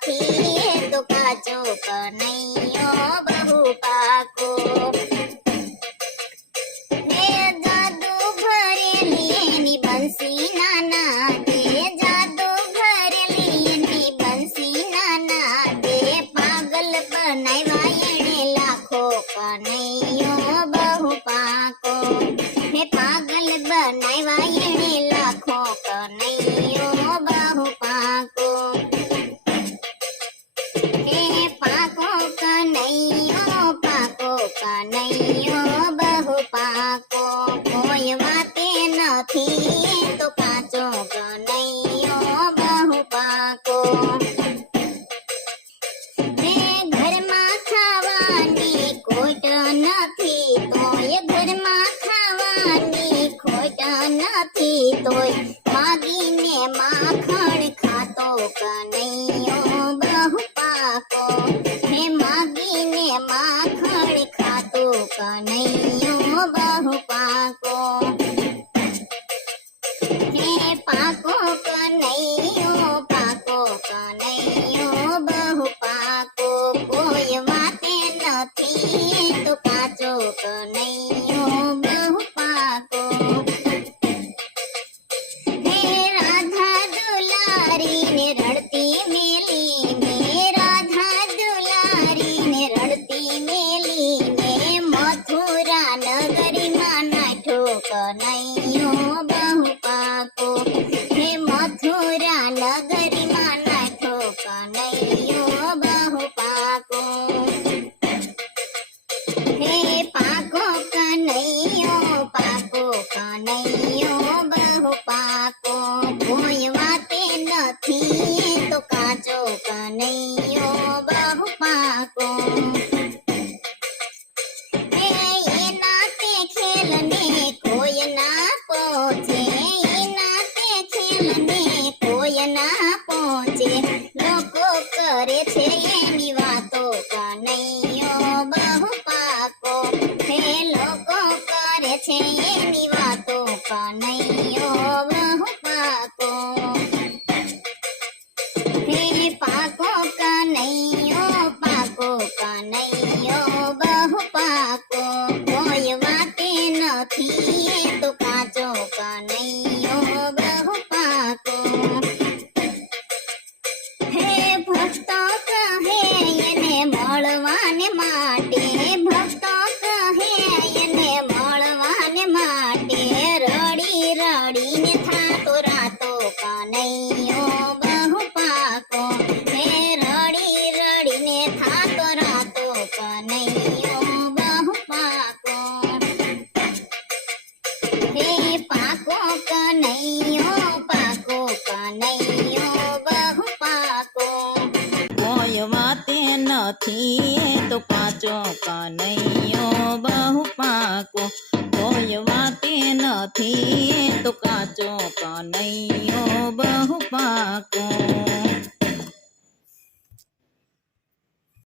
નથી તો કાચો કનૈયો બહુ પાકો હે જાદુ ભરેલી એની બંસી નાના દે જાદુ ભરેલી એની બંસી નાના દે પાગલ બનાવ્યા એણે લાખો કનૈયો બહુ પાકો હે પાગલ બનાવ્યા એણે લાખો કનૈયો બહુ પાકો હે પાકો કનૈયો બહુ પાકો કોઈ વાતે નથી તો કાચો કનૈયો બહુ પાકો હે ઘરમાં ખાવાની ખોટ નથી તોય ઘરમાં ખાવાની ખોટ નથી તોય માગીને માખણ ખાતો કનૈયો બહુ પાકો હે માગીને માખણ ખાતો કનૈયો બહુ પાકો હે પાકો કનૈયો બહુ પાકો કોઈ વાતે નથી તો કાચો કનૈયો બહુ પાકો હે રાધા દુલારીને રડતી મેલીને રાધા દુલારીને રડતી મેલીને મથુરા નગરીમાં નાઠો કનૈયો બહુ પાકો હે મથુરા નગરીમાં નાઠો કનૈયો બહુ પાકો હે પાકો કનૈયો બહુ પાકો કોઈ વાતે નથી તો કાચો કનૈયો બહુ પાકો હે એના તે ખેલને કોઈ ના પહોંચે એના તે ખેલને કોઈ ના પહોંચે લોકો કરે છે એની વાતો કનૈયો બહુ પાકો હે લોકો કરે છે એની વાતો કનૈયો બહુ પાકો હે પાકો કનૈયો બહુ પાકો કોઈ વાતે નથી તો કાચો કનૈયો બહુ પાકો હે ભક્તો કહે એને મળવાને માટે ભક્તો કહે એને મળવાને માટે રડી રડીને થાતો રાતો કનૈયો બહુ પાકો હે રડી રડીને થાતો રાતો કનૈયો બહુ પાકો હે પાકો કનૈયો બહુ પાકો કોઈ વાતે નથી તો કાચો કનૈયો બહુ પાકો કોઈ વાતે નથી તો કાચો કનૈયો બહુ પાકો